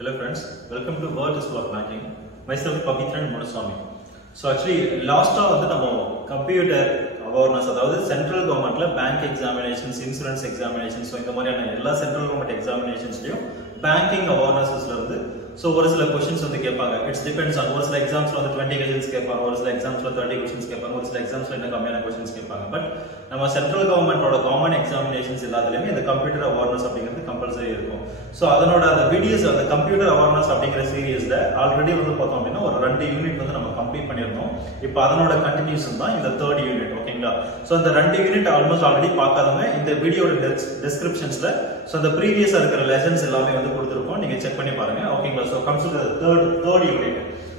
Hello friends, welcome to World School of Banking. Myself Pavitran Munaswamy. So actually last வந்து நம்ம computer awareness அதாவது central கவர்மெண்ட்ல bank examinations, insurance examinations, இந்த மாதிரியான எல்லா சென்ட்ரல் கவர்மெண்ட் எக்ஸாமினேஷன்ஸ்லயும் பேங்கிங் அவேர்னஸஸ்ல இருந்து சோ ஒரு சில क्वेश्चंस வந்து கேட்பாங்க. இட்ஸ் டிபெண்ட்ஸ் ஆன் ஒரு சில எக்ஸாம்ஸ்ல வந்து 20 क्वेश्चंस கேட்பாங்க, ஒரு சில எக்ஸாம்ஸ்ல 30 क्वेश्चंस கேட்பாங்க, ஒரு சில எக்ஸாம்ஸ்ல இன்னும் கம்மியான क्वेश्चंस கேட்பாங்க. பட் நம்ம சென்ட்ரல் கவர்மெண்டோட காமன் எக்ஸாமினேஷன்ஸ் எல்லாத்துலயுமே இந்த கம்ப்யூட்டர் அவேர்னஸ் அப்படிங்கிறது கம்பல்சரி இருக்கும். சோ அதனோட அந்த வீடியோஸ் அந்த கம்ப்யூட்டர் அவேர்னஸ் அப்படிங்கிற சீரிஸ்ல ஆல்ரெடி வந்து பார்த்தோம் அப்படின்னா ஒரு 2 யூனிட் வந்து நம்ம கம்ப்ளீட் பண்ணிருந்தோம். இப்போ அதனோட கண்டினியூஷன் தான் இந்த 3rd யூனிட். ஓகேங்களா? சோ அந்த 2 யூனிட் ஆல்மோஸ்ட் ஆல்ரெடி பார்க்காதவங்க இந்த வீடியோட டிஸ்கிரிப்ஷன்ஸ்ல சோ அந்த ப்ரீவியஸா இருக்கிற லெசன்ஸ் எல்லாமே வந்து கொடுத்திருக்கோம், நீங்க செக் பண்ணி பாருங்க. ஓகேங்களா? So comes to the third unit.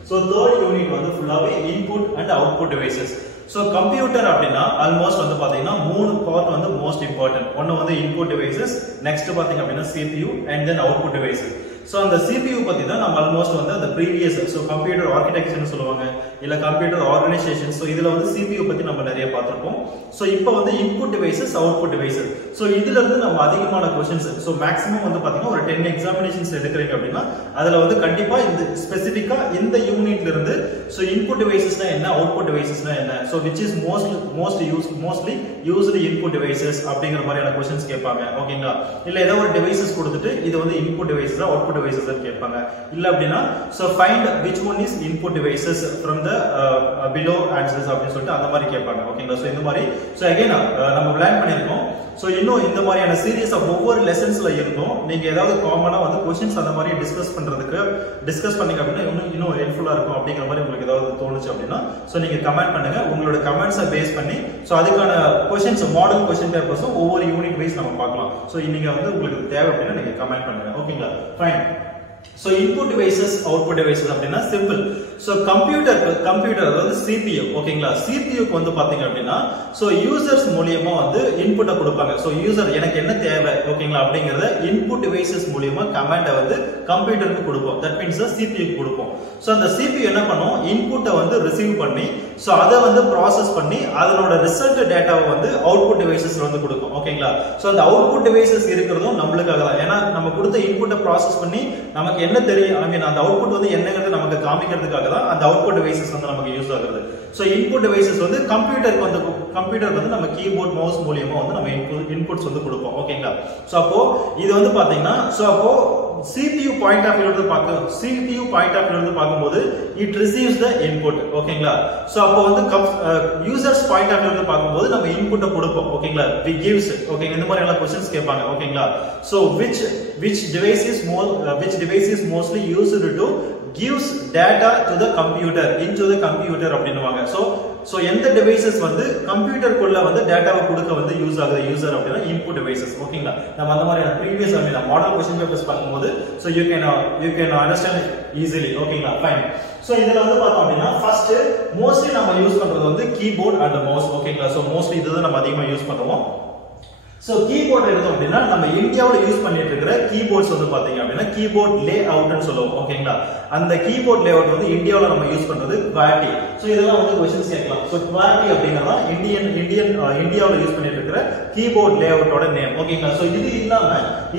So third unit வந்து ஃபுல்லாவே input and output devices. So computer அப்படினா ஆல்மோஸ்ட் வந்து பாத்தீங்கன்னா 3 பார்ட் வந்து மோஸ்ட் இம்பார்ட்டன்ட். ஒன்னு வந்து input devices, நெக்ஸ்ட் பாத்தீங்க அப்படினா CPU and then output devices. So அந்த CPU பத்தி தான் நம்ம ஆல்மோஸ்ட் வந்து அந்த previous so computer architecture னு சொல்லுவாங்க இல்ல computer organization. So இதுல வந்து CPU பத்தி நம்ம நிறைய பார்த்திருப்போம். So இப்போ வந்து input devices, output devices. So இதுல இருந்து நம்ம அதிகமான क्वेश्चंस so maximum வந்து பாத்தீங்கன்னா ஒரு 10 எக்ஸாமினேஷன்ஸ் எடுக்கறீங்க அப்படினா அதுல வந்து கண்டிப்பா இந்த ஸ்பெசிபிக்கா இந்த யூனிட்ல இருந்து so input devicesனா என்ன, output devicesனா என்ன, so which is mostly used input devices அப்படிங்கற மாதிரியான क्वेश्चंस கேட்பாங்க. ஓகேங்களா? இல்ல ஏதோ ஒரு devices கொடுத்துட்டு இது வந்து input devices output devices கேட்பாங்க. இல்ல அப்படினா so find which one is input devices from the below answers அப்படி சொல்லிட்டு அந்த மாதிரி கேட்பாங்க. ஓகேங்களா? so இந்த மாதிரி so again நம்ம பிளான் பண்ணிருக்கோம். சோ இன்னும் இந்த மாதிரியான சீரிஸ் ஆஃப் ஒவ்வொரு லெசன்ஸ்ல இருந்தும் நீங்க ஏதாவது காமனா வந்து क्वेश्चंस அந்த மாதிரி டிஸ்கஸ் பண்ணீங்க அப்படினா இன்னும் ஹெல்ப்ஃபுல்லா இருக்கும் அப்படிங்கிற மாதிரி உங்களுக்கு ஏதாவது தோணுச்சு அப்படினா சோ நீங்க கமெண்ட் பண்ணுங்க. உங்களோட கமெண்ட்ஸை பேஸ் பண்ணி சோ அதுக்கான क्वेश्चंस மாடல் क्वेश्चन பேப்பர்ஸும் ஒவ்வொரு யூனிட் வைஸ் நம்ம பார்க்கலாம். சோ நீங்க வந்து உங்களுக்கு தேவை அப்படினா நீங்க கமெண்ட் பண்ணுங்க. ஓகேங்களா? Fine. So input devices, output devices அப்படினா சிம்பிள். So கம்ப்யூட்டர் அதாவது CPU. ஓகேங்களா? CPU க்கு வந்து பாத்தீங்க அப்படினா so யூசர்ஸ் மூலமா வந்து இன்புட்ட கொடுப்பாங்க. So யூசர் எனக்கு என்ன தேவை ஓகேங்களா அப்படிங்கறத input devices மூலமா கமாண்ட வந்து கம்ப்யூட்டருக்கு கொடுப்போம். That means CPU க்கு கொடுப்போம். So அந்த CPU என்ன பண்ணும், இன்புட்ட வந்து ரிசீவ் பண்ணி so அத வந்து ப்ராசஸ் பண்ணி அதனோட ரிசல்ட் டேட்டாவை வந்து அவுட்புட் டிவைசஸ்ல வந்து கொடுக்கும். ஓகேங்களா? சோ அந்த அவுட்புட் டிவைசஸ் இருக்குறதும் நம்மளுக்காக தான். ஏன்னா நம்ம கொடுத்த இன்புட்ட ப்ராசஸ் பண்ணி நமக்கு என்ன தெரியும் ஐ மீன் அந்த அவுட்புட் வந்து என்னங்கிறது நமக்கு காமிக்கிறதுக்காக தான் அந்த அவுட்புட் டிவைசஸ் வந்து நமக்கு யூஸ் ஆகுது. சோ இன்புட் டிவைசஸ் வந்து கம்ப்யூட்டருக்கு வந்து நம்ம கீபோர்ட் மவுஸ் மூலமா வந்து நம்ம இன்புட்ஸ் வந்து கொடுப்போம். ஓகேங்களா? சோ அப்போ இது வந்து பாத்தீங்கன்னா சோ அப்போ CPU பாயிண்ட் ஆஃப் வியூல இருந்து பாக்கும்போது it receives the input. ஓகேங்களா? சோ அப்போ வந்து யூசர்ஸ் பாயிண்ட் ஆஃப் வியூல இருந்து பாக்கும்போது நம்ம இன்புட்ட கொடுப்போம். ஓகேங்களா? we gives ஓகே இந்த மாதிரி எல்லாம் क्वेश्चंस கேட்பாங்க. ஓகேங்களா? So which device is mostly used to gives data to the computer into the computer அப்படினுவாங்க. சோ எந்த டிவைसेस வந்து கம்ப்யூட்டருக்குள்ள வந்து டேட்டாவை கொடுக்க வந்து யூஸ் ஆகுது யூசர் அப்படினா இன்புட் டிவைसेस. ஓகேங்களா? நம்ம அந்த மாதிரி previous மாடல் क्वेश्चन பேப்பர்ஸ் பாக்கும்போது so you can understand it easily. ஓகேங்களா? ஃபைன். சோ இதுல வந்து பார்த்தோம் அப்படினா ஃபர்ஸ்ட் மோஸ்ட்லி நம்ம யூஸ் பண்றது வந்து கீபோர்ட் அண்ட் மவுஸ். ஓகேங்களா? சோ மோஸ்ட்லி இதுதான் நம்ம அதிகமா யூஸ் பண்ணுவோம். சோ கீபோர்ட் எடுத்தோம் அப்படினா நம்ம இந்தியாவுல யூஸ் பண்ணிட்டு இருக்கிற கீபோர்ட்ஸ் வந்து பாத்தீங்க அப்படினா கீபோர்ட் லேஅவுட் னு சொல்லுவோம். ஓகேங்களா? அந்த கீபோர்ட் லேஅவுட் வந்து இந்தியாவுல நம்ம யூஸ் பண்றது QWERTY. சோ இதெல்லாம் வந்து क्वेश्चंस கேட்கலாம். சோ QWERTY அப்படிங்கறத இந்தியாவுல யூஸ் பண்ணிட்டு இருக்கிற கீபோர்ட் லேஅவுட்டோட நேம். ஓகேங்களா? சோ இது இல்லாம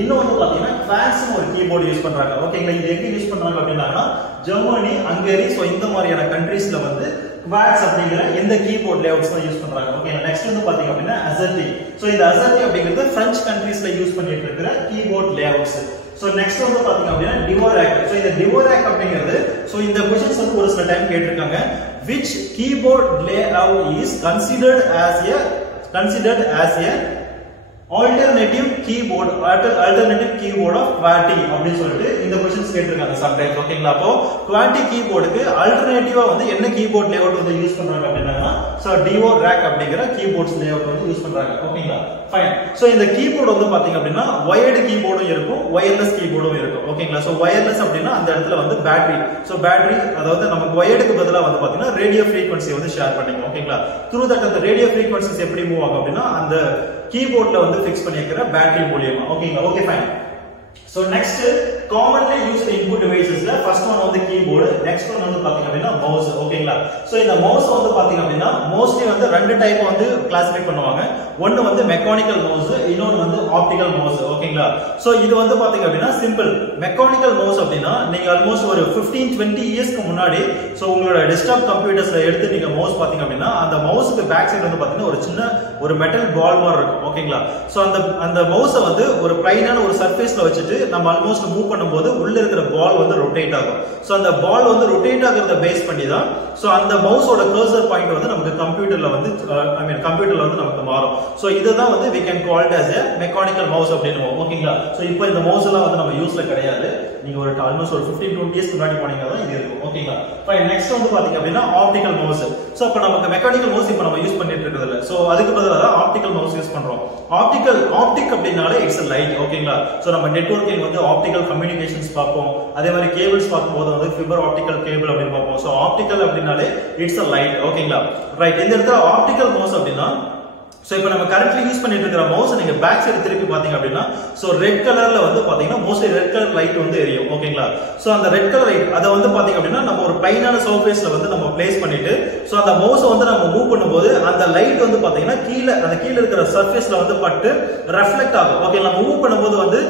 இன்னும் வந்து பாத்தீங்கன்னா ஃபேன்ஸ் ஒரு கீபோர்ட் யூஸ் பண்றாங்க. ஓகேங்களா? இது எங்க யூஸ் பண்றாங்க அப்படினா ஜெர்மனி, ஹங்கேரி சோ இந்த மாதிரியான கண்ட்ரீஸ்ல வந்து QWERTY அப்படிங்கற இந்த கீபோர்ட் லேஅவுட்ஸ் தான் யூஸ் பண்றாங்க. ஓகே நெக்ஸ்ட் வந்து பாத்தீங்க அப்படினா AZERTY. சோ இந்த AZERTY அப்படிங்கிறது பிரெஞ்சு கண்ட்ரீஸ்ல யூஸ் பண்ணிட்டு இருக்கிற கீபோர்ட் லேஅவுட்ஸ். சோ நெக்ஸ்ட் வந்து பாத்தீங்க அப்படினா Dvorak. சோ இந்த Dvorak அப்படிங்கிறது சோ இந்த क्वेश्चंस வந்து ஒரு சில டைம் கேட்டிருக்காங்க. which keyboard layout is considered as a alternative keyboard of QWERTY அப்படி சொல்லிட்டு இந்த क्वेश्चंस கேட்டிருக்காங்க sometimes. ஓகேங்களா? அப்போ QWERTY கீபோர்டுக்கு ஆல்டர்னேட்டிவா வந்து என்ன கீபோர்ட் லேஅவுட் வந்து யூஸ் பண்றாங்க அப்படினா சோ Dvorak அப்படிங்கற கீபோர்ட்ஸ் லேஅவுட் வந்து யூஸ் பண்றாங்க. ஓகேங்களா? ஃபைன். சோ இந்த கீபோர்ட் வந்து பாத்தீங்க அப்படினா வயர்டு கீபோர்டும் இருக்கும், வயர்லெஸ் கீபோர்டும் இருக்கும். ஓகேங்களா? சோ வயர்லெஸ் அப்படினா அந்த இடத்துல வந்து பேட்டரி அதாவது நமக்கு வயர்டுக்கு பதிலா வந்து பாத்தீங்கன்னா ரேடியோ frequency வந்து ஷேர் பண்ணிக்கும். ஓகேங்களா? through that அந்த ரேடியோ frequencies எப்படி மூவ் ஆகும் அப்படினா அந்த கீபோர்ட்ல வந்து ஃபிக்ஸ் பண்ணியிருக்கிற பேட்டரி மூலமா. ஓகேங்களா? Okay fine. So next, commonly used input devices la first one வந்து keyboard, next one வந்து பாத்தீங்க அப்படினா mouse. ஓகேங்களா? So இந்த mouse வந்து பாத்தீங்க அப்படினா mostly வந்து ரெண்டு டைப் வந்து கிளாசிஃபை பண்ணுவாங்க. ஒன்னு வந்து மெக்கானிக்கல் மவுஸ், இன்னொரு வந்து ஆப்டிகல் மவுஸ். ஓகேங்களா? So இது வந்து பாத்தீங்க அப்படினா சிம்பிள். மெக்கானிக்கல் மவுஸ் அப்படினா நீங்க ஆல்மோஸ்ட் ஒரு 15-20 இயர்ஸ்க்கு முன்னாடி சோ உங்களோட டெஸ்க்டாப் கம்ப்யூட்டர்ஸ்ல எடுத்து நீங்க மவுஸ் பாத்தீங்க அப்படினா அந்த மவுஸ்க்கு பேக் சைடு வந்து பாத்தீங்கன்னா ஒரு சின்ன ஒரு மெட்டல் பால் மாதிரி இருக்கும். ஓகேங்களா? சோ அந்த மவுஸை வந்து ஒரு பிளைனான ஒரு சர்ஃபேஸ்ல வச்சிட்டு நம்ம ஆல்மோஸ்ட் மூவ் பண்ணும்போது உள்ள இருக்கிற பால் வந்து ரொட்டேட் ஆகும். சோ அந்த பால் வந்து ரொட்டேட் ஆகிறத பேஸ் பண்ணி தான் சோ அந்த மவுஸோட கர்சர் பாயிண்ட் வந்து நமக்கு கம்ப்யூட்டர்ல வந்து கம்ப்யூட்டர்ல வந்து நமக்கு மாறும். சோ இதுதான் வந்து we can call it as a mechanical mouse அப்படினுவோம். ஓகேங்களா? சோ இப்போ இந்த மவுஸ் எல்லாம் வந்து நம்ம யூஸ்ல கிடையாது. நீங்க ஒரு ஆல்மோஸ்ட் ஒரு 15-20 இயர்ஸ் முன்னாடி போனீங்கன்னா தான் இது இருக்கும். ஓகேங்களா? ஃபைன். நெக்ஸ்ட் வந்து பாத்தீங்க அப்படினா ஆப்டிகல் மவுஸ். சோ அப்ப நமக்கு மெக்கானிக்கல் மவுஸ் இப்போ நம்ம யூஸ் பண்ணிட்டு இருக்கிறது இல்ல. சோ அதுக்கு பதிலா தான் ஆப்டிகல் மவுஸ் யூஸ் பண்றோம். ஆப்டிக் அப்படினாலே இட்ஸ் a லைட். ஓகேங்களா? சோ நம்ம நெட்வொர்க்கிங் வந்து ஆப்டிகல் கம்யூனிகேஷன்ஸ் பார்ப்போம். அதே மாதிரி கேபிள்ஸ் பார்க்கும்போது வந்து ஃபைபர் ஆப்டிகல் கேபிள் அப்படி பார்ப்போம். சோ ஆப்டிகல் அப்படினாலே இட்ஸ் a லைட். ஓகேங்களா? ரைட். இந்த இடத்துல ஆப்டிகல் மவுஸ் அப்படினா சோ இப்போ நம்ம கரண்ட்லி யூஸ் பண்ணிட்டு இருக்கிற மவுஸ் நீங்க பேக் சைடு திருப்பி பாத்தீங்க அப்படினா சோ ரெட் கலர்ல வந்து பாத்தீங்கன்னா மோஸ்ட்லி ரெட் கலர் லைட் வந்து எரியும். ஓகேங்களா? சோ அந்த ரெட் கலர் லைட் அத வந்து பாத்தீங்க அப்படினா நம்ம ஒரு பிளைனான சர்ஃபேஸ்ல வந்து நம்ம பிளேஸ் பண்ணிட்டு சோ அந்த மவுஸை வந்து நம்ம மூவ் பண்ணும்போது அந்த லைட் வந்து பாத்தீங்கன்னா கீழ இருக்கிற சர்ஃபேஸ்ல வந்து பட்டு ரிஃப்ளெக்ட் ஆகும். ஓகே, நம்ம மூவ் பண்ணும்போது வந்து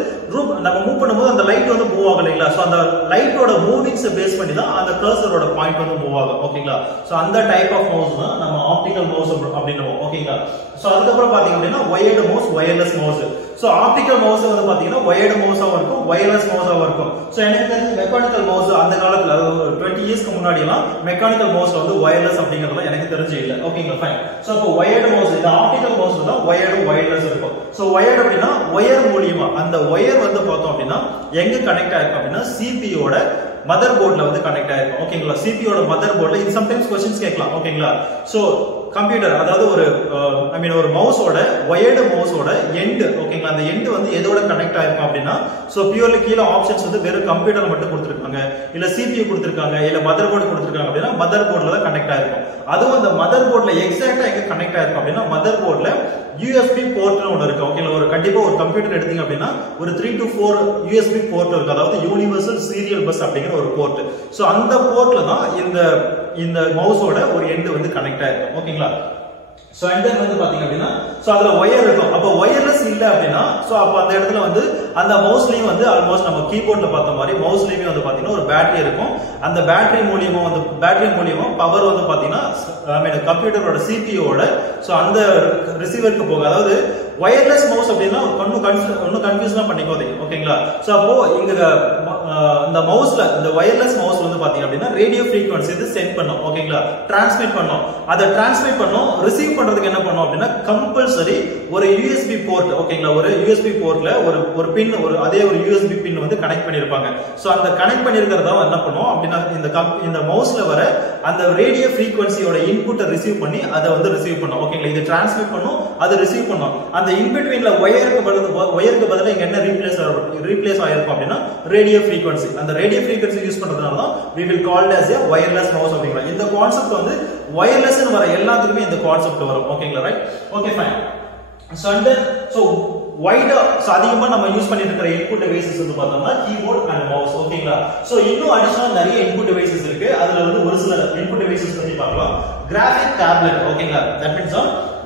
நம்ம மூவ் பண்ணும்போது அந்த லைட் வந்து மூவ் ஆகல இல்ல. சோ அந்த லைட்டோட மூவிங்ஸ் பேஸ் பண்ணி தான் அந்த கர்சரோட பாயிண்ட் வந்து மூவ் ஆகும். ஓகேங்களா? சோ அந்த டைப் ஆஃப் மவுஸ் தான் நம்ம ஆப்டிகல் மவுஸ் அப்படினுவோம். ஓகேங்களா? சோ அதுக்கப்புறம் பாத்தீங்க அப்படினா wired mouse, wireless mouse. So optical mouse வந்து பாத்தீங்கன்னா வயர்டு மவுஸாவும் இருக்கும், வயர்லெஸ் மவுஸாவும் இருக்கும். சோ எனக்கு தெரிஞ்ச மெக்கானிக்கல் மவுஸ் அந்த காலத்துல 20 இயர்ஸ்க்கு முன்னாடி எல்லாம் மெக்கானிக்கல் மவுஸ் வந்து வயர்லெஸ் அப்படிங்கறது எனக்கு தெரிஞ்சு இல்ல. ஓகேங்களா? ஃபைன். சோ அப்ப வயர்டு மவுஸ் இந்த ஆப்டிகல் மவுஸ்ல தான் வயர்டும் வயர்லெஸ் இருக்கும். சோ வயர்டு அப்படினா வயர் மூலமா அந்த வயர் வந்து பார்த்தோம் அப்படினா எங்க கனெக்ட் ஆயிருக்கு அப்படினா CPU ஓட மதர் போர்ட்ல வந்து கனெக்ட் ஆயிருக்கும். ஓகேங்களா? CPU ஓட மதர் போர்ட்ல இது சம்டைம்ஸ் क्वेश्चंस கேட்கலாம். ஓகேங்களா? சோ கம்ப்யூட்டர் அதாவது ஒரு ஒரு மவுஸோட வயர்டு மவுஸோட எண்ட். ஓகேங்களா? அந்த எண்ட் வந்து எதோட கனெக்ட் ஆயிருக்கும் அப்படினா சோ பியூர்லி கீழ ஆப்ஷன்ஸ் வந்து வெறும் கம்ப்யூட்டர் மட்டும் கொடுத்திருக்காங்க, இல்ல CPU கொடுத்திருக்காங்க, இல்ல மதர் போர்டு கொடுத்திருக்காங்க அப்படினா மதர் போர்ட்ல தான் கனெக்ட் ஆயிருக்கும். அதுவும் அந்த மதர் போர்ட்ல எக்ஸாக்ட்டா எங்க கனெக்ட் ஆயிருக்கும் அப்படினா மதர் போர்ட்ல USB போர்ட்னு ஒன்னு இருக்கு. ஓகேங்களா? ஒரு கண்டிப்பா ஒரு கம்ப்யூட்டர் எடுத்தீங்க அப்படினா ஒரு 3 to 4 USB போர்ட் இருக்கு. அதாவது யூனிவர்சல் சீரியல் பஸ் அப்படிங்கிற ஒரு போர்ட். சோ அந்த போர்ட்ல தான் இந்த மவுஸோட ஒரு எண்ட் வந்து கனெக்ட் ஆயிருக்கும். ஓகேங்களா? சோ அண்ட் தென் வந்து பாத்தீங்க அப்படினா சோ அதுல வயர் இருக்கும். அப்ப வயர்லெஸ் இல்ல அப்படினா சோ அப்ப அந்த இடத்துல வந்து அந்த மவுஸ்லயும் வந்து ஆல்மோஸ்ட் நம்ம கீபோர்ட்ல பார்த்த மாதிரி மவுஸ்லயும் வந்து பாத்தீங்கன்னா ஒரு பேட்டரி இருக்கும். அந்த பேட்டரி மூலமா பவர் வந்து பாத்தீங்கன்னா கம்ப்யூட்டரோட CPU ஓட சோ அந்த ரிசீவருக்கு போகும். அதாவது வயர்லெஸ் மவுஸ் அப்படினா ஒன்னும் கன்ஃபியூஸ்லாம் பண்ணிக்கோதீங்க. ஓகேங்களா? சோ அப்போ இங்க இந்த மவுஸ்ல இந்த வயர்லெஸ் மவுஸ் வந்து பாத்தீங்க அப்படினா ரேடியோ ஃப்ரீக்வென்சி இது சென்ட் பண்ணும். ஓகேங்களா? டிரான்ஸ்மிட் பண்ணும். அத டிரான்ஸ்மிட் பண்ணும். ரிசீவ் பண்றதுக்கு என்ன பண்ணும் அப்படினா கம்பல்சரி ஒரு USB போர்ட். ஓகேங்களா? ஒரு USB போர்ட்ல ஒரு பின் அதே ஒரு USB பின் வந்து கனெக்ட் பண்ணிருப்பாங்க. சோ அந்த கனெக்ட் பண்ணிருக்கிறத என்ன பண்ணும் அப்படினா இந்த மவுஸ்ல வர அந்த ரேடியோ ஃப்ரீக்வென்சியோட இன்புட்டை ரிசீவ் பண்ணி அதை வந்து ரிசீவ் பண்ணும். ஓகேங்களா? இது டிரான்ஸ்மிட் பண்ணும், அது ரிசீவ் பண்ணும். அந்த இன் பிட்வீன்ல ஒயருக்கு பதிலா இங்க என்ன ரீப்ளேஸ் ஆயிருக்கும் அப்படினா ரேடியோ ஃப்ரீக்வென்சி. அந்த ரேடியோ ஃப்ரீக்வென்சி யூஸ் பண்றதுனால தான் we will call it as a wireless mouse அப்படிங்கற. இந்த கான்செப்ட் வந்து வயர்லெஸ்னு வர எல்லாத்துக்குமே இந்த கான்செப்ட் வரும். ஓகேங்களா? Right. Okay fine. So and then so வைடா அதிகமா நம்ம யூஸ் பண்ணிட்டு இருக்கிற இன்புட் டிவைசஸ் வந்து பார்த்தோம்னா கீபோர்ட் அண்ட் மவுஸ். ஓகேங்களா? சோ இன்னும் அடிஷனல் நிறைய இன்புட் டிவைசஸ் இருக்கு. அதுல வந்து ஒரு சில இன்புட் டிவைசஸ் பத்தி பார்க்கலாம். Graphic tablet. ஓகேங்களா? தட் மீன்ஸ்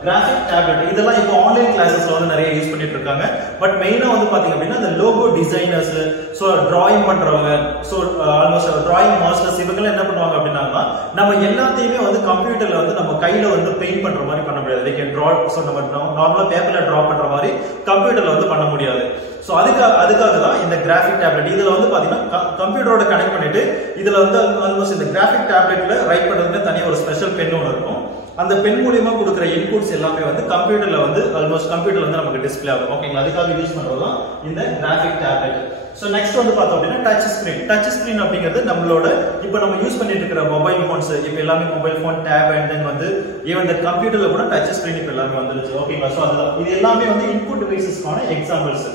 கிராஃபிக் டேப்லெட் இதெல்லாம் இப்போ ஆன்லைன் கிளாसेसல வந்து நிறைய யூஸ் பண்ணிட்டு இருக்காங்க. பட் மெயினா வந்து பாத்தீங்க அப்படினா அந்த லோகோ டிசைனர்ஸ், சோ டிராயிங் பண்றவங்க, சோ ஆல்மோஸ்ட் டிராயிங் மாஸ்டர்ஸ் இவங்க என்ன பண்ணுவாங்க அப்படினா நம்ம எல்லாத்தையுமே வந்து கம்ப்யூட்டர்ல வந்து நம்ம கையில வந்து பெயிண்ட் பண்ற மாதிரி பண்ண முடியாது. they can draw. சோ நம்ம நார்மலா பேப்பர்ல டிரா பண்ற மாதிரி கம்ப்யூட்டர்ல வந்து பண்ண முடியாது. சோ அதுக்காக தான் இந்த கிராஃபிக் டேப்லெட். இதுல வந்து பாத்தீங்கன்னா கம்ப்யூட்டரோட கனெக்ட் பண்ணிட்டு இதுல வந்து ஆல்மோஸ்ட் இந்த கிராஃபிக் டேப்லெட்ல ரைட் பண்றதுக்கு தனியா ஒரு ஸ்பெஷல் பென் ஒன்று இருக்கும். அந்த பென் மூலமா கொடுக்கிற இன்புட்ஸ் எல்லாமே வந்து கம்ப்யூட்டர்ல வந்து ஆல்மோஸ்ட் கம்ப்யூட்டர்ல வந்து நமக்கு டிஸ்ப்ளே ஆகும். ஓகேங்களா? அதுக்காக யூஸ் பண்றதுதான் இந்த கிராஃபிக் டேப்லெட். சோ நெக்ஸ்ட் வந்து பார்த்தோம் அப்படின்னா டச் ஸ்கிரீன். டச் ஸ்கிரீன் அப்படிங்கிறது நம்மளோட இப்போ நம்ம யூஸ் பண்ணிட்டு இருக்கிற மொபைல் போன்ஸ், இப்போ எல்லாமே mobile phone, tab and then வந்து ஈவன் இந்த கம்ப்யூட்டர்ல கூட டச் ஸ்கிரீன் இப்போ எல்லாமே வந்துருச்சு. ஓகேங்களா? சோ அதுதான் இது எல்லாமே வந்து இன்புட் டிவைசஸ்க்கான எக்ஸாம்பிள்ஸ்.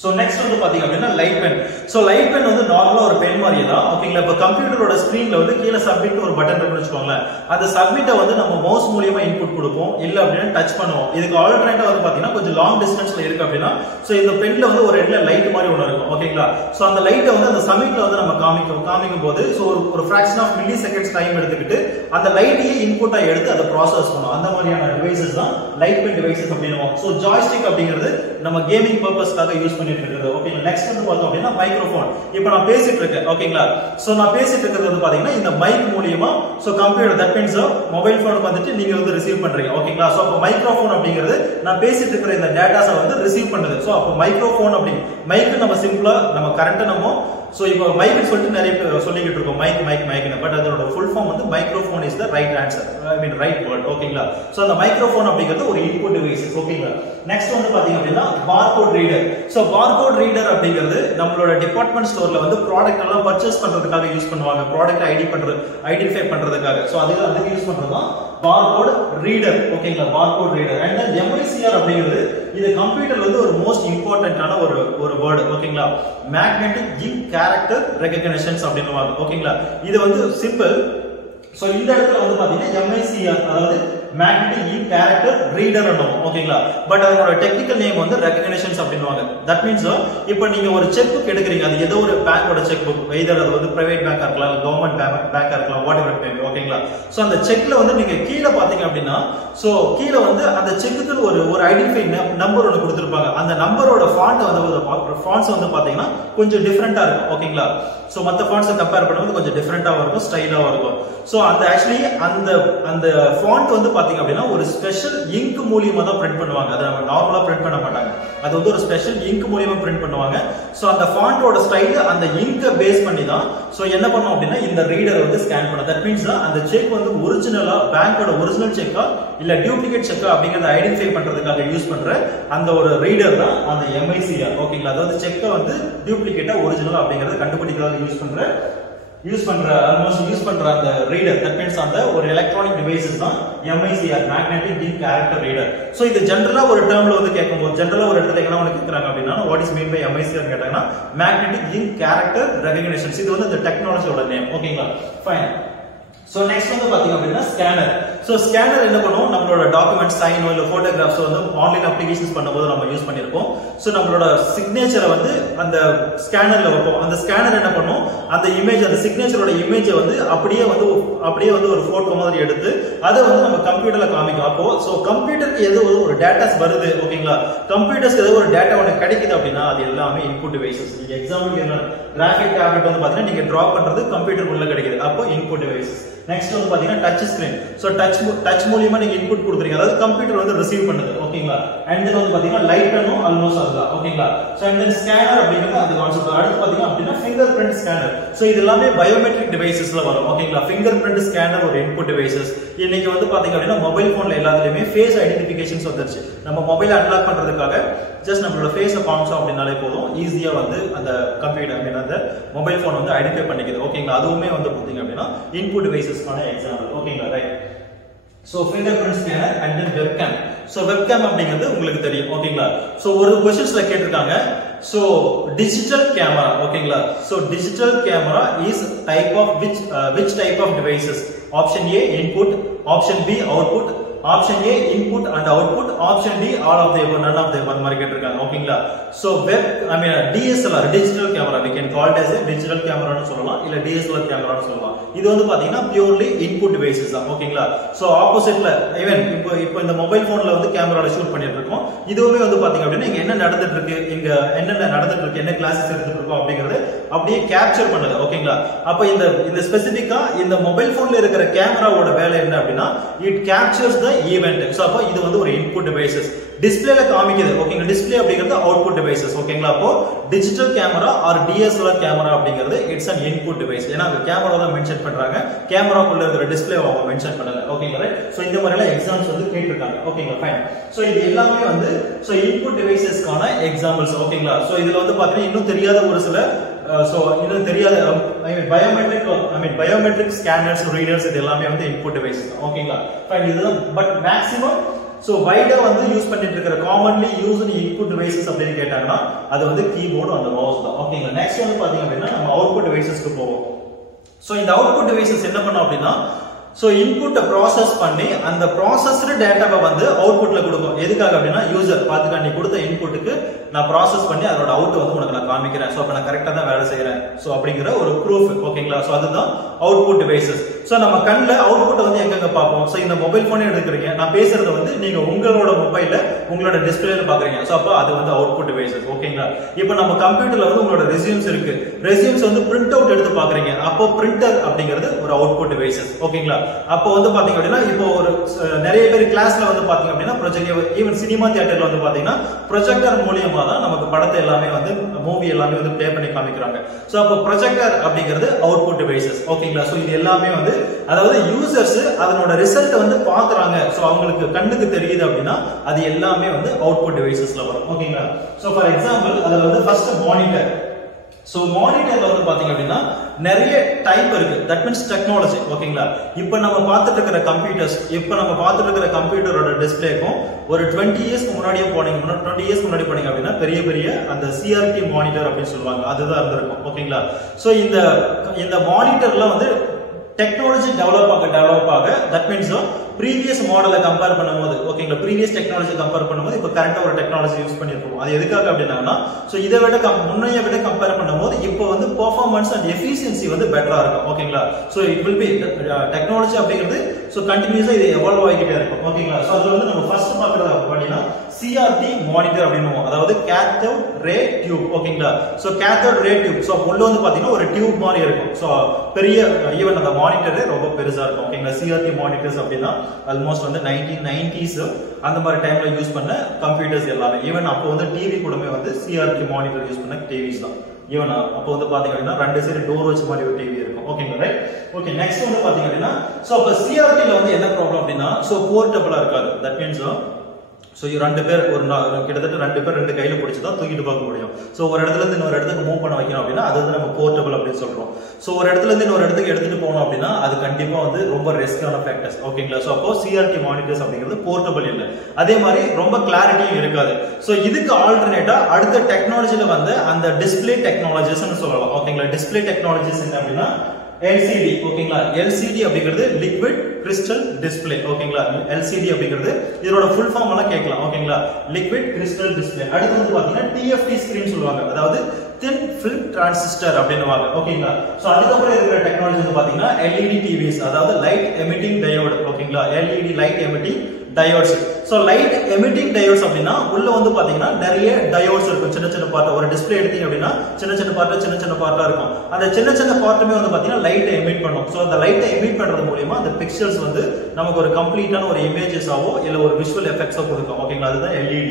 So next வந்து பாத்தீங்க அப்படின்னா light pen. So light pen வந்து நார்மலா ஒரு பென் மாதிரியே தான். ஓகேங்களா? இப்ப கம்ப்யூட்டரோட ஸ்கிரீன்ல வந்து கீழ சப்மிட் ஒரு பட்டன் இருக்குன்னு வெச்சுக்கோங்களேன். அந்த சப்மிட்ட வந்து நம்ம மவுஸ் மூலமா இன்புட் கொடுப்போம். இல்ல அப்படினா டச் பண்ணுவோம். இதுக்கு ஆல்டர்னேட்டா வந்து பாத்தீங்கன்னா கொஞ்சம் லாங் டிஸ்டன்ஸ்ல இருக்கு அப்படினா சோ இந்த பென்ல வந்து ஒரு எண்ட்ல லைட் மாதிரி ஒன்னு இருக்கும். ஓகேங்களா? சோ அந்த லைட்ட வந்து அந்த சப்மிட்ல வந்து நம்ம காமிக்கும் போது சோ ஒரு fraction of milliseconds டைம் எடுத்துக்கிட்டு அந்த லைட்டையே இன்புட்டா எடுத்து அதை ப்ராசஸ் பண்ணும். அந்த மாதிரியான டிவைसेस தான் லைட் பென் டிவைसेस அப்படினுவோம். சோ ஜாய்ஸ்டிக் அப்படிங்கிறது நம்ம கேமிங் பர்பஸ்க்காக யூஸ் பண்ணிட்டு இருக்குது. ஓகேங்களா? நெக்ஸ்ட் வந்து பார்த்தோம் அப்படினா மைக்ரோஃபோன். இப்போ நான் பேசிட்டு இருக்கேன். ஓகேங்களா? சோ நான் பேசிட்டு இருக்கிறது வந்து பாத்தீங்கன்னா இந்த மைக் மூலமா so computer that means mobile phone வந்துட்டு நீங்க வந்து ரிசீவ் பண்றீங்க. ஓகேங்களா? சோ அப்ப மைக்ரோஃபோன் அப்படிங்கிறது நான் பேசிட்டு இருக்கிற இந்த டேட்டாஸை வந்து ரிசீவ் பண்ணுது. சோ அப்ப மைக்ரோஃபோன் அப்படி மைக் நம்ம சிம்பிளா நம்ம கரெக்ட்டா நம்ம சோ இப்போ மைக் சொல்லிட்டு நிறைய பேர் சொல்லிக்கிட்டு இருக்கோம் மைக்னு. பட் அதோட ஃபுல் ஃபார்ம் வந்து microphone is the right answer. I mean right word. ஓகேங்களா? சோ அந்த மைக்ரோஃபோன் அப்படிங்கிறது ஒரு இன்புட் டிவைஸ். ஓகேங்களா? நெக்ஸ்ட் வந்து பாத்தீங்க அப்படின்னா barcode reader. So barcode reader அப்படிங்கிறது நம்மளோட டிபார்ட்மெண்ட் ஸ்டோர்ல வந்து ப்ராடக்ட் எல்லாம் பர்ச்சேஸ் பண்றதுக்காக யூஸ் பண்ணுவாங்க. ப்ராடக்ட் ஐடென்டிஃபை பண்றதுக்காக. சோ அதுக்கு யூஸ் பண்றதுதான் பார்கோட் ரீடர். ஓகேங்களா? Barcode reader. And then MICR அப்படிங்கிறது இது கம்ப்யூட்டர்ல வந்து ஒரு மோஸ்ட் இம்பார்ட்டன்ட்டான ஒரு வேர்ட். ஓகேங்களா? மேக்னெட்டிக் இங்க் கேரக்டர் ரெகக்னிஷன்ஸ் அப்படினுவாங்க. ஓகேங்களா? இது வந்து சிம்பிள். சோ இந்த இடத்துல வந்து பாத்தீங்கன்னா MICR அதாவது மேக்னெட்டிக் இங்க் கேரக்டர் ரீடர் என்னும். ஓகேங்களா? பட் அதோட டெக்னிக்கல் நேம் வந்து ரெகக்னிஷன்ஸ் அப்படினுவாங்க. தட் மீன்ஸ் இப்போ நீங்க ஒரு செக் புக் எடுக்கிறீங்க. அது ஏதோ ஒரு பேங்கோட செக் புக், எய்தர் அது வந்து பிரைவேட் பேங்கா இருக்கலாம், கவர்மெண்ட் பேங்கா இருக்கலாம், வாட் எவர் இட். ஓகேங்களா? சோ அந்த செக்ல வந்து நீங்க கீழ பாத்தீங்க அப்படின்னா சோ கீழ வந்து அந்த செக்குக்கு ஒரு ஐடென்டிஃபை நம்பர் ஒன்னு கொடுத்திருப்பாங்க. அந்த நம்பரோட ஃபாண்ட் வந்து ஃபாண்ட்ஸ் வந்து பாத்தீங்கன்னா கொஞ்சம் டிஃபரெண்டா இருக்கும். ஓகேங்களா? சோ மத்த ஃபாண்ட்ஸ் கம்பேர் பண்ணும்போது கொஞ்சம் டிஃபரெண்டாவும் இருக்கும், ஸ்டைலாவும் இருக்கும். சோ அந்த ஆக்சுவலி அந்த ஃபாண்ட் வந்து பாத்தீங்க அப்படின்னா ஒரு ஸ்பெஷல் இங்க் மூலமா தான் பிரிண்ட் பண்ணுவாங்க. அதை நம்ம நார்மலா பிரிண்ட் பண்ண மாட்டாங்க. அது வந்து ஒரு ஸ்பெஷல் இங்க் மூலமா பிரிண்ட் பண்ணுவாங்க. சோ அந்த ஃபாண்டோட ஸ்டைல் அந்த இங்க பேஸ் பண்ணி தான் சோ என்ன பண்ணும் அப்படின்னா இந்த ரீடர் வந்து ஸ்கேன் பண்ணும். தட் மீன்ஸ் அந்த செக் வந்து ஒரிஜினலா பேங்கோட ஒரிஜினல் செக்கா இல்ல டூப்ளிகேட் செக்கா அப்படிங்கறத ஐடென்டிஃபை பண்றதுக்காக யூஸ் பண்ற அந்த ஒரு ரீடர் தான் அந்த MICR. ஓகேங்களா? அதாவது செக்க வந்து டூப்ளிகேட்டா ஒரிஜினல் அப்படிங்கறத கண்டுபிடிக்கிறதுக்கு யூஸ் பண்ற அந்த ரீடர். தட் மீன்ஸ் அந்த ஒரு எலக்ட்ரானிக் டிவைसेस தான் MICR, magnetic ink character reader. So இது ஜெனரலா ஒரு டேர்ம்ல வந்து கேட்கும்போது ஜெனரலா ஒரு இடத்துல என்ன ஒன்னு கேக்குறாங்க அப்படினா what is mean by MICR கேட்டாங்கன்னா மேக்னெட்டிக் இங்க் கேரக்டர் ரெகக்னிஷன்ஸ். இது வந்து அந்த டெக்னாலஜியோட நேம். ஓகேங்களா? ஃபைன். சோ நெக்ஸ்ட் வந்து பாத்தீங்க அப்படின்னா ஸ்கேனர். சோ ஸ்கேனர் என்ன பண்ணுவோம், நம்மளோட டாக்குமெண்ட் சைனோ இல்ல போட்டோகிராஃப்ஸ் வந்து ஆன்லைன் அப்ளிகேஷன்ஸ் பண்ணும்போது நம்ம யூஸ் பண்ணிருப்போம். சோ நம்மளோட சிக்னேச்சரை வந்து அந்த ஸ்கேனர்ல வைப்போம். அந்த ஸ்கேனர் என்ன பண்ணும், அந்த இமேஜ் அந்த சிக்னேச்சரோட இமேஜை வந்து அப்படியே வந்து ஒரு போட்டோ மாதிரி எடுத்து அதை வந்து நம்ம கம்ப்யூட்டர்ல காமிக்கும். அப்போ சோ கம்ப்யூட்டருக்கு ஏதோ ஒரு டேட்டாஸ் வருது. ஓகேங்களா? கம்ப்யூட்டர்ஸ்க்கு ஏதோ ஒரு டேட்டா ஒன்று கிடைக்குது அப்படின்னா அது எல்லாமே இன்புட் டிவைசஸ். நீங்க எக்ஸாம்பிள் என்ன கிராஃபிக் டேப்லெட் வந்து பாத்தீங்கன்னா நீங்க டிரா பண்றது கம்ப்யூட்டர் உள்ள கிடைக்குது. அப்போ இன்புட் டிவைசஸ். நெக்ஸ்ட் வந்து பாத்தீங்கன்னா டச் ஸ்கிரீன். சோ டச் மூலமா நீங்க இன்புட் கொடுக்குறீங்க, அதாவது கம்ப்யூட்டர் வந்து ரிசீவ் பண்ணுது. ஓகேங்களா? அண்ட் தென் வந்து பாத்தீங்கன்னா லைட் பண்ணும் ஆல்மோஸ்ட் அதுதான். ஓகேங்களா? சோ அண்ட் தென் ஸ்கேனர் அப்படிங்கிறது அந்த கான்செப்ட். அடுத்து பாத்தீங்கன்னா அப்படின்னா ஃபிங்கர் பிரிண்ட் ஸ்கேனர். சோ இது எல்லாமே பயோமெட்ரிக் டிவைசஸ்ல வரும். ஓகேங்களா? ஃபிங்கர் பிரிண்ட் ஸ்கேனர் ஒரு இன்புட் டிவைசஸ். இன்னைக்கு வந்து பாத்தீங்க அப்படின்னா மொபைல் போன்ல எல்லாத்துலயுமே ஃபேஸ் ஐடென்டிஃபிகேஷன்ஸ் வந்துருச்சு. நம்ம மொபைல் அன்லாக் பண்றதுக்காக ஜஸ்ட் நம்மளோட ஃபேஸை காமிச்சோம் அப்படினாலே போதும், ஈஸியா வந்து அந்த கம்ப்யூட்டர் ஐ மீன் அந்த மொபைல் போன் வந்து ஐடென்டிஃபை பண்ணிக்குது. ஓகேங்களா? அதுவுமே வந்து பாத்தீங்க அப்படின்னா இன்புட் டிவைசஸ்க்கான எக்ஸாம்பிள். ஓகேங்களா? Right. So fingerprint scanner and then webcam. So webcam அப்படிங்கிறது உங்களுக்கு தெரியும். ஓகேங்களா? சோ ஒரு क्वेश्चंसல கேட்டிருக்காங்க. So digital camera. ஓகேங்களா? So digital camera is type of which type of devices? Option A input, option B output, option A input and output, option D all of the above, none of the above மாதிரி கேட்டிருக்காங்க. ஓகேங்களா? So DSLR digital camera we can call it as a digital camera னு சொல்லலாம், இல்ல DSLR camera னு சொல்லலாம். இது வந்து பாத்தீங்கன்னா purely input devices தான். ஓகேங்களா? சோ ஆப்போசிட்ல ஈவன் இப்போ இந்த மொபைல் போன்ல வந்து கேமரால ஷூட் பண்ணிட்டு இருக்கோம். இதுவுமே வந்து பாத்தீங்க அப்படின்னா இங்க என்ன நடந்துட்டு இருக்கு, இங்க என்னென்ன நடந்துட்டு இருக்கு, என்ன கிளாसेस எடுத்துட்டு இருக்கோம் அப்படிங்கறது அப்படியே கேப்சர் பண்ணுது. ஓகேங்களா? அப்ப இந்த ஸ்பெசிபிக்கா இந்த மொபைல் போன்ல இருக்கிற கேமராவோட வேலை என்ன அப்படின்னா it captures the event. So அப்ப இது வந்து ஒரு இன்புட் டிவைसेस. டிஸ்ப்ளேல காமிக்குது. ஓகேங்களா? டிஸ்ப்ளே அப்படிங்கிறது அவுட்புட் டிவைसेस. ஓகேங்களா? அப்போ digital camera R DSLR camera அப்படிங்கிறது இட்ஸ் an input device. ஏன்னா அந்த கேமரா தான் மென்ஷன் பண்றாங்க, கேமராக்குள்ள இருக்கிற டிஸ்ப்ளே அவங்க மென்ஷன் பண்ணல. ஓகேங்களா? சோ இந்த மாதிரி எல்லாம் எக்ஸாம்ஸ் வந்து கேட்டிருக்காங்க. ஓகேங்களா? ஃபைன். சோ இது எல்லாமே வந்து சோ இன்புட் டிவைसेसக்கான எக்ஸாம்பிள்ஸ். ஓகேங்களா? சோ இதுல வந்து பாத்தீங்கன்னா இன்னும் தெரியாத ஒரு சில சோ இன்னும் தெரியாத பயோமெட்ரிக் ஸ்கேனர்ஸ், ரீடர்ஸ் இது எல்லாமே வந்து இன்புட் டிவைसेस. ஓகேங்களா? ஃபைன். இதுதான் பட் மேக்ஸிமம் சோ வைடா வந்து யூஸ் பண்ணிட்டு இருக்கிற காமன்லி யூஸ்டு இன்புட் டிவைசஸ் அப்படின்னு கேட்டாங்கன்னா அது வந்து கீபோர்டு அந்த மவுஸ் தான். ஓகேங்களா. நெக்ஸ்ட் வந்து பாத்தீங்க அப்படின்னா நம்ம அவுட்புட் டிவைசஸ்க்கு போவோம். சோ இந்த அவுட்புட் டிவைசஸ் என்ன பண்ணோம் அப்படின்னா சோ இன்புட்டை ப்ராசஸ் பண்ணி அந்த ப்ராசஸ்டு டேட்டாவை வந்து அவுட்புட்ல கொடுக்கும். எதுக்காக அப்படின்னா யூசர் பாத்துக்க நீ கொடுத்த இன்புட்டுக்கு நான் ப்ராசஸ் பண்ணி அதோட அவுட் வந்து உனக்கு நான் காமிக்கிறேன். சோ அப்ப நான் கரெக்டா தான் வேலை செய்யறேன். சோ அப்படிங்கிற ஒரு ப்ரூஃப். ஓகேங்களா. சோ அதுதான் அவுட்புட் டிவைசஸ். சோ நம்ம கண்ணுல அவுட்புட் வந்து எங்க பார்ப்போம். சோ இந்த மொபைல் போனே எடுக்கிறீங்க, நான் பேசுறது வந்து நீங்க உங்களோட மொபைல்ல உங்களோட டிஸ்பிளேல பாக்குறீங்க. சோ அப்ப அது வந்து அவுட்புட் டிவைசஸ். ஓகேங்களா. இப்போ நம்ம கம்ப்யூட்டர்ல வந்து உங்களோட ரெஸ்யூம்ஸ் இருக்கு, ரெஸ்யூம்ஸ் வந்து பிரிண்ட் அவுட் எடுத்து பாக்குறீங்க. அப்போ பிரிண்டர் அப்படிங்கிறது ஒரு அவுட்புட் டிவைசஸ். ஓகேங்களா. அப்போ வந்து பாத்தீங்க அப்படின்னா இப்போ ஒரு நிறைய பேர் கிளாஸ்ல வந்து பாத்தீங்க அப்படின்னா ப்ரொஜெக்டர், ஈவன் சினிமா தியேட்டர்ல வந்து பாத்தீங்கன்னா ப்ரொஜெக்டர் மூலியமா தான் நமக்கு படத்தை எல்லாமே வந்து மூவி எல்லாமே வந்து ப்ளே பண்ணி காமிக்கிறாங்க. சோ அப்போ ப்ரொஜெக்டர் அப்படிங்கிறது அவுட்புட் டிவைசஸ். ஓகேங்களா. சோ இது எல்லாமே வந்து அதாவது யூசர்ஸ் அதனோட ரிசல்ட் வந்து பாக்குறாங்க. சோ அவங்களுக்கு கண்ணுக்கு தெரியுது அப்படின்னா அது எல்லாமே வந்து அவுட்புட் டிவைசஸ்ல வரும். ஓகேங்களா. சோ ஃபார் எக்ஸாம்பிள் அதுல வந்து ஃபர்ஸ்ட் மானிட்டர். சோ மானிட்டர்ல வந்து பாத்தீங்க அப்படின்னா நிறைய டைப் இருக்கு. That means technology. ஓகேங்களா. இப்போ நம்ம பார்த்துட்டு இருக்கிற கம்ப்யூட்டர்ஸ், இப்போ நம்ம பார்த்துட்டு இருக்கிற கம்ப்யூட்டரோட டிஸ்பிளேக்கும் ஒரு 20 இயர்ஸ்க்கு முன்னாடியே போனீங்கன்னா 20 இயர்ஸ்க்கு முன்னாடி போனீங்க அப்படின்னா பெரிய பெரிய அந்த சிஆர்டி மானிட்டர் அப்படின்னு சொல்லுவாங்க, அதுதான் இருந்திருக்கும். ஓகேங்களா. சோ இந்த மானிட்டர்ல வந்து டெக்னாலஜி டெவலப் ஆக தட் மீன்ஸ் ப்ரீவியஸ் மாடலை கம்பேர் பண்ணும்போது, ஓகேங்களா, ப்ரீவியஸ் டெக்னாலஜி கம்பேர் பண்ணும்போது இப்போ கரெக்டா ஒரு டெக்னாலஜி யூஸ் பண்ணிருக்கோம். அது எதுக்காக அப்படின்னா சோ இதை விட முன்னைய விட கம்பேர் பண்ணும்போது இப்போ வந்து பெர்ஃபார்மன்ஸ் அண்ட் எஃபிஷியன்சி வந்து பெட்டரா இருக்கும். ஓகேங்களா. So it will be technology அப்படிங்கிறது சோ கண்டினியூஸா இது எவால்வ் ஆகிட்டே இருக்கும். ஓகேங்களா. சோ அதுல வந்து நம்ம ஃபர்ஸ்ட் பார்க்கறது அப்படின்னா சிஆர்டி மானிட்டர் அப்படினுவோம், அதாவது கேத்தோட் ரே டியூப். ஓகேங்களா. So cathode ray tube. So உள்ள வந்து பாத்தீங்கன்னா ஒரு டியூப் மாதிரி இருக்கும். சோ பெரிய ஈவன் அந்த மானிட்டரே ரொம்ப பெருசா இருக்கும். ஓகேங்களா. சிஆர்டி மானிட்டர்ஸ் அப்படின்னா ஆல்மோஸ்ட் வந்து 1990s அந்த மாதிரி டைம்ல யூஸ் பண்ண கம்ப்யூட்டர்ஸ் எல்லாமே. ஈவன் அப்போ வந்து டிவி கூடமே வந்து சிஆர்டி மானிட்டர் யூஸ் பண்ண டிவிஸ் தான். ஈவன் அப்போ வந்து பாத்தீங்க அப்படின்னா 2 சைடு டோர் வச்ச மாதிரி ஒரு டிவி இருக்கும். ஓகேங்களா. ரைட். ஓகே. நெக்ஸ்ட் வந்து பாத்தீங்க அப்படின்னா சோ அப்ப சிஆர்டில வந்து என்ன ப்ராப்ளம் அப்படின்னா சோ போர்ட்டபிளா இருக்காது. தட் மீன்ஸ் சோ ரெண்டு பேர் கிட்டத்தட்ட 2 பேர் 2 கையில பிடிச்சு தான் தூக்கிட்டு போக முடியும். சோ ஒரு இடத்துல இருந்து இன்னொரு இடத்துக்கு மூவ் பண்ண வைக்கணும் அப்படின்னா அது வந்து நம்ம போர்ட்டபிள் அப்படின்னு சொல்றோம். சோ ஒரு இடத்துல இருந்து இன்னொரு இடத்துக்கு எடுத்துட்டு போகணும் அப்படின்னா அது கண்டிப்பா வந்து ரொம்ப ரிஸ்கான ஃபேக்டர்ஸ். ஓகேங்களா. சோ அப்போ சிஆர்டி மானிட்டர்ஸ் அப்படிங்கிறது போர்ட்டபிள் இல்லை, அதே மாதிரி ரொம்ப கிளாரிட்டியும் இருக்காது. சோ இதுக்கு ஆல்டர்னேட்டா அடுத்த டெக்னாலஜில வந்து அந்த டிஸ்பிளே டெக்னாலஜிஸ் சொல்லலாம். ஓகேங்களா. டிஸ்பிளே டெக்னாலஜிஸ் என்ன அப்படின்னா LCD. ஓகேங்களா. LCD அப்படிங்கிறது லிக்விட் கிறிஸ்டல் டிஸ்ப்ளே. ஓகேங்களா. LCD அப்படிங்கிறது இதோட ஃபுல் ஃபார்ம் எல்லாம் கேட்கலாம். ஓகேங்களா. Liquid crystal display. அடுத்து வந்து பாத்தீங்கன்னா TFT ஸ்கிரீன் சொல்லுவாங்க, அதாவது thin film transistor அப்படினுவாங்க. ஓகேங்களா. சோ அதுக்கப்புறம் இருக்கிற டெக்னாலஜி வந்து பாத்தீங்கன்னா LED TVs, அதாவது லைட் எமிட்டிங் டயோடு. ஓகேங்களா. LED light emitting diodes. So light emitting diodes அப்படின்னா உள்ள வந்து பாத்தீங்கன்னா நிறைய டயோட்ஸ் இருக்கும். சின்ன சின்ன பார்ட் ஒரு டிஸ்ப்ளே எடுத்தீங்க அப்படின்னா சின்ன சின்ன பார்ட்டா இருக்கும். அந்த சின்ன சின்ன பார்ட்டுமே வந்து பாத்தீங்கன்னா லைட்டை எமிட் பண்ணும். சோ அந்த லைட்டை எமிட் பண்றது மூலமா அந்த பிக்சர்ஸ் வந்து நமக்கு ஒரு கம்ப்ளீட்டான ஒரு இமேஜஸ் ஆவோ இல்ல ஒரு விஷுவல் எஃபெக்ட்ஸோ கொடுக்கும். ஓகேங்களா. அதுதான் LED.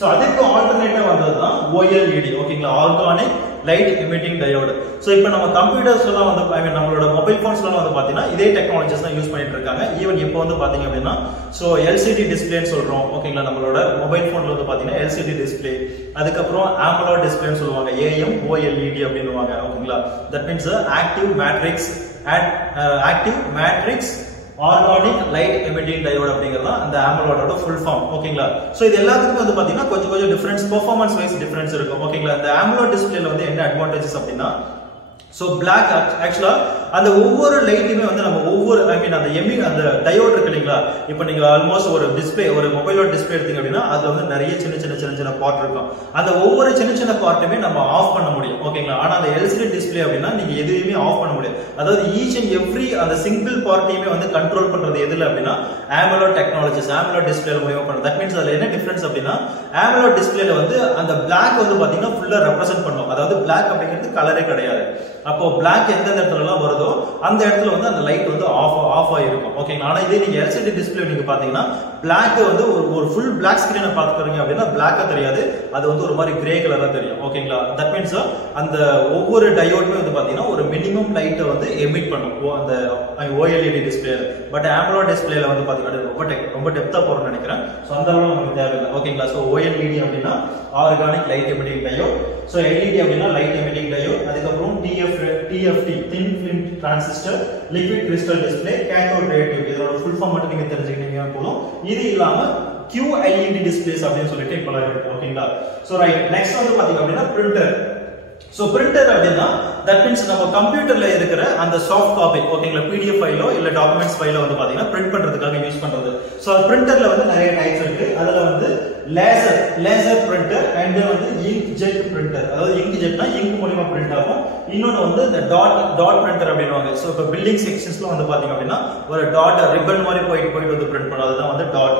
சோ அதுக்கு ஆல்டர்னேட்டிவா வந்ததுதான் OLED. ஓகேங்களா. Organic light emitting diode. So இப்போ நம்ம கம்ப்யூட்டர்ஸ் எல்லாம் வந்து நம்மளோட மொபைல் போன்ஸ் எல்லாம் வந்து பாத்தீங்கன்னா இதே டெக்னாலஜிஸ் தான் யூஸ் பண்ணிட்டு இருக்காங்க. ஈவன் இப்போ வந்து பாத்தீங்க அப்படின்னா சோ LCD டிஸ்ப்ளேன்னு சொல்றோம். ஓகேங்களா. நம்மளோட மொபைல் போன்ல வந்து பாத்தீங்கன்னா LCD டிஸ்ப்ளே, அதுக்கப்புறம் AMOLED டிஸ்ப்ளேன்னு சொல்லுவாங்க, AMOLED அப்படின்னுவாங்க. ஓகேங்களா. That means active matrix organic light emitting diode அப்படிங்கறது அந்த AMOLED ஃபுல் ஃபார்ம். ஓகேங்களா. சோ இது எல்லாத்துக்கும் வந்து பாத்தீங்கன்னா கொஞ்சம் டிஃபரன்ஸ், பெர்ஃபார்மன்ஸ் வைஸ் டிஃபரன்ஸ் இருக்கும். ஓகேங்களா. இந்த AMOLED டிஸ்ப்ளேல வந்து என்ன அட்வான்டேஜஸ் அப்படின்னா சோ பிளாக் ஆக்சுவலா அந்த ஒவ்வொரு லைட்டுமே வந்து நம்ம ஒவ்வொரு அந்த டயோட் இருக்கு இல்லைங்களா. இப்போ நீங்க ஆல்மோஸ்ட் ஒரு டிஸ்ப்ளே, ஒரு மொபைலோட டிஸ்ப்ளே எடுத்தீங்க அப்படின்னா அதுல வந்து நிறைய சின்ன பார்ட் இருக்கும். அந்த ஒவ்வொரு சின்ன பார்ட்டுமே நம்ம ஆஃப் பண்ண முடியும். ஓகேங்களா. ஆனா அந்த LCD டிஸ்ப்ளே அப்படின்னா நீங்க எதுவுமே ஆஃப் பண்ண முடியாது. அதாவது ஈச் அண்ட் எவ்ரி அந்த சிங்கிள் பார்ட்டையுமே வந்து கண்ட்ரோல் பண்றது எதுல அப்படின்னா AMOLED டெக்னாலஜிஸ், AMOLED டிஸ்ப்ளேல மூலமா பண்றது. தட் மீன்ஸ் அதுல என்ன டிஃபரன்ஸ் அப்படின்னா AMOLED டிஸ்ப்ளேல வந்து அந்த பிளாக் வந்து பாத்தீங்கன்னா ஃபுல்லா ரெப்ரசென்ட் பண்ணும். அதாவது பிளாக் அப்படிங்கிறது கலரே கிடையாது. அப்போ பிளாக் எந்த இடத்துல எல்லாம் வருதோ அந்த இடத்துல வந்து அந்த லைட் வந்து ஆஃப் ஆயிருக்கும். ஓகேங்களா. ஆனா இதே நீங்க LCD டிஸ்ப்ளே நீங்க பாத்தீங்கன்னா பிளாக் வந்து ஒரு ஃபுல் பிளாக் ஸ்கிரீனை பாத்துக்கிறீங்க அப்படின்னா பிளாக்கா தெரியாது, அது வந்து ஒரு மாதிரி கிரே கலரா தெரியும். ஓகேங்களா. தட் மீன்ஸ் அந்த ஒவ்வொரு டயோடுமே வந்து பாத்தீங்கன்னா ஒரு மினிமம் லைட்டை வந்து எமிட் பண்ணும் அந்த OLED டிஸ்ப்ளே. பட் AMOLED டிஸ்ப்ளேல வந்து பாத்தீங்கன்னா ரொம்ப டெப்தா போறோம்னு நினைக்கிறேன். சோ அந்த அளவுக்கு நமக்கு தேவையில்லை. ஓகேங்களா. சோ OLED அப்படின்னா organic light emitting diode. So LED அப்படின்னா லைட் எமிட்டிங் டயோட். அதுக்கப்புறம் TFT thin film transistor, liquid crystal display, cathode ray tube. இதோட ஃபுல் ஃபார்ம் மட்டும் நீங்க தெரிஞ்சுக்கிட்டீங்க போதும். இது இல்லாம QLED displays அப்படின்னு சொல்லிட்டு இப்போ இருக்கு ஓகேங்களா. சோ ரைட் நெக்ஸ்ட் வந்து பாத்தீங்க அப்படின்னா பிரிண்டர். சோ பிரிண்டர் அப்படின்னா தட் மீன்ஸ் நம்ம கம்ப்யூட்டர்ல இருக்கிற அந்த சாஃப்ட் காப்பி ஓகேங்களா PDF ஃபைலோ இல்ல டாக்குமெண்ட்ஸ் ஃபைலோ வந்து பாத்தீங்கன்னா பிரிண்ட் பண்றதுக்காக யூஸ் பண்றது. சோ பிரிண்டர்ல வந்து நிறைய டைப்ஸ் இருக்கு. அதுல வந்து லேசர் பிரிண்டர் அண்ட் வந்து இங்க் ஜெட் பிரிண்டர். அதாவது இங்க் ஜெட்னா இங்க் மூலமா பிரிண்ட் ஆகும். இன்னொன்னு வந்து இந்த டாட் பிரிண்டர் அப்படினுவாங்க. சோ இப்ப பில்டிங் செக்ஷன்ஸ்ல வந்து பாத்தீங்க அப்படின்னா ஒரு டாட் ரிப்பன் மாதிரி போயிட்டு வந்து பிரிண்ட் பண்ணது தான் வந்து டாட்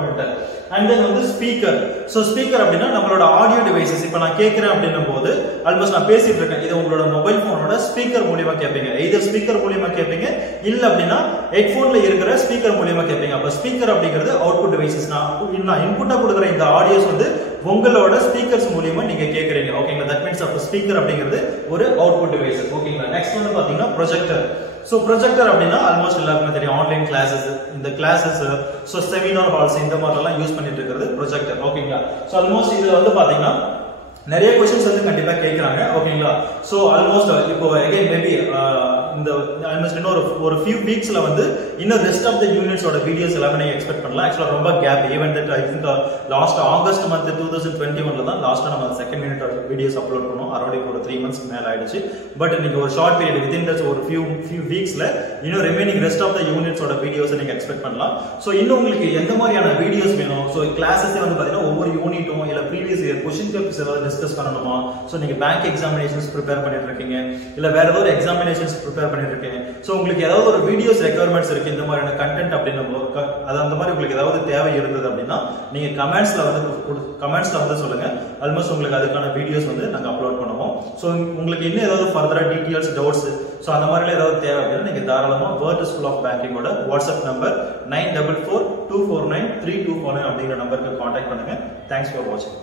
பிரிண்டர். அண்ட் தென் வந்து ஸ்பீக்கர். சோ ஸ்பீக்கர் அப்படின்னா நம்மளோட ஆடியோ டிவைசஸ். இப்போ நான் கேக்குறேன் அப்படின்னும் போது ஆல்மோஸ்ட் நான் பேசிட்டு இருக்கேன், இது உங்களோட மொபைல் போனோட ஸ்பீக்கர் மூலமா கேட்பீங்க. எய்தர் ஸ்பீக்கர் மூலமா கேட்பீங்க இல்ல அப்படின்னா ஹெட்போன்ல இருக்கிற ஸ்பீக்கர் மூலமா கேட்பீங்க. அப்ப ஸ்பீக்கர் அப்படிங்கிறது அவுட்புட் டிவைசஸ். நான் இன்புட்டா கொடுக்குற இந்த ஆடியோஸ் வந்து உங்களோட ஸ்பீக்கர்ஸ் மூலமா நீங்க கேக்குறீங்க ஓகேங்களா. தட் மீன்ஸ் அப்ப ஸ்பீக்கர் அப்படிங்கிறது ஒரு அவுட்புட் டிவைஸ் ஓகேங்களா. நெக்ஸ்ட் வந்து பாத்தீங்கன்னா ப்ரொஜெக்டர். சோ ப்ரொஜெக்டர் அப்படின்னா ஆல்மோஸ்ட் எல்லாருக்கும் தெரியும், ஆன்லைன் கிளாसेस, இந்த கிளாसेस, சோ செமினார் ஹால்ஸ் இந்த மாதிரி எல்லாம் யூஸ் பண்ணிட்டு இருக்கிறது ப்ரொஜெக்டர் ஓகேங்களா. சோ ஆல்மோஸ்ட் இதுல வந்து பாத்தீங்கன்னா நிறைய क्वेश्चंस வந்து கண்டிப்பா கேக்குறாங்க ஓகேங்களா. சோ ஆல்மோஸ்ட் இப்போ அகைன் மேபி இந்த ஆல்மோஸ்ட் இன்னொரு ஒரு few வீக்ஸ்ல வந்து இன்னும் ரெஸ்ட் ஆஃப் தி யூனிட்ஸோட வீடியோஸ் எல்லாமே நீங்க எக்ஸ்பெக்ட் பண்ணலாம். एक्चुअली ரொம்ப gap even that I think last August month 2021ல தான் லாஸ்ட் நம்ம செகண்ட் யூனிட் வீடியோஸ் அப்லோட் பண்ணோம். அரௌண்ட் ஒரு 3 months மேல ஆயிடுச்சு. பட் நீங்க ஒரு ஷார்ட் பீரியட் வித்தின் தட் ஒரு few வீக்ஸ்ல இன்னும் ரிமைனிங் ரெஸ்ட் ஆஃப் தி யூனிட்ஸோட வீடியோஸ் நீங்க எக்ஸ்பெக்ட் பண்ணலாம். சோ இன்னும் உங்களுக்கு எந்த மாதிரியான வீடியோஸ் வேணும், சோ கிளாसेस வந்து பாத்தீங்கன்னா ஒவ்வொரு யூனிட்டும் இல்ல previous year क्वेश्चन பேப்பர்ஸ் ஏதாவது டிஸ்கஸ் பண்ணணுமா, சோ நீங்க பேங்க் எக்ஸாமினேஷன்ஸ் ப்ரிப்பேர் பண்ணிட்டு இருக்கீங்க இல்ல வேற ஏதாவது எக்ஸாமினேஷன்ஸ் ப்ரிப்பேர் பண்ணிட்டு இருக்கீங்க, சோ உங்களுக்கு ஏதாவது ஒரு வீடியோஸ் ரெக்யர்மெண்ட்ஸ் இருக்கு இந்த மாதிரியான கண்டென்ட் அப்படின்னா அது அந்த மாதிரி உங்களுக்கு ஏதாவது தேவை இருந்தது அப்படின்னா நீங்க கமெண்ட்ஸ்ல வந்து சொல்லுங்க. ஆல்மோஸ்ட் உங்களுக்கு அதுக்கான வீடியோஸ் வந்து நாங்க அப்லோட் பண்ணுவோம். சோ உங்களுக்கு இன்னும் ஏதாவது ஃபர்தரா டீடைல்ஸ் டவுட்ஸ் சோ அந்த மாதிரி ஏதாவது தேவை அப்படின்னா நீங்க தாராளமா வேர்ல்ட் ஸ்கூல் ஆஃப் பேங்கிங்கோட வாட்ஸ்அப் நம்பர் 9442493249 அப்படிங்கிற நம்பருக்கு கான்டாக்ட் பண்ணுங்க. தேங்க்ஸ் ஃபார் வாட்சிங்.